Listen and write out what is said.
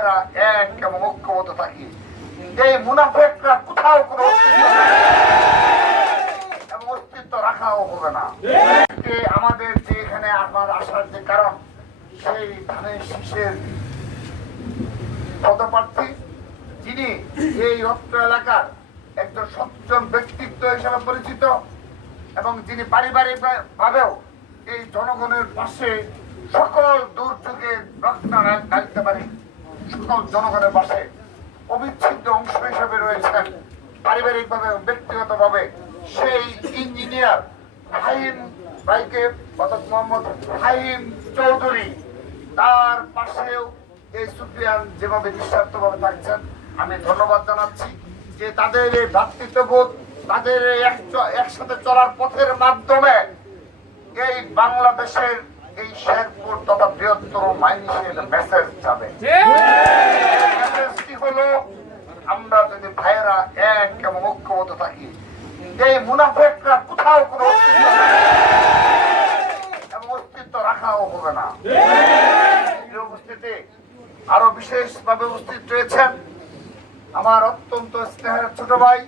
ভাইয়েরা এক এবং ঐক্যবদ্ধ থাকি, এই মুনাফেকরা কোথাও কোনো অস্তিত্ব এবং অস্তিত্ব রাখাও হবে না। আমাদের যে এখানে আমার আসার যে কারণ, সেই ধানের শীষের পদপ্রার্থী যিনি এই অত্র এলাকার একজন সজ্জন ব্যক্তিত্ব হিসেবে পরিচিত এবং যিনি পারিবারিক ভাবেও এই জনগণের পাশে সকল দুর্যোগে রক্ষা রাখতে পারে, সকল জনগণের পাশে অবিচ্ছেদ্য অংশ হিসেবে রয়েছেন পারিবারিক ভাবে ব্যক্তিগত ভাবে, সেই ইঞ্জিনিয়ার ফাহিম ভাইকে অর্থাৎ মোহাম্মদ ফাহিম চৌধুরী, তার পাশেও এই সুফিয়ান যেভাবে নিঃস্বার্থভাবে থাকছেন, আমি ধন্যবাদ জানাচ্ছি যে তাদের এই ভ্রাতৃত্ববোধ, তাদের এই একসাথে চলার পথের মাধ্যমে এই বাংলাদেশের এই শেরপুর তথা বৃহত্তর মাইনষের মেসেজ যাবে। মেসেজটি হলো, আমরা যদি ভাইয়েরা এক এবং ঐক্যবদ্ধ থাকি, এই মুনাফেকরা কোথাও কোনো অস্তিত্ব এবং অস্তিত্ব রাখাও হবে না। উপস্থিতি আরো বিশেষ ভাবে উপস্থিত রয়েছেন আমার অত্যন্ত স্নেহের ছোট ভাই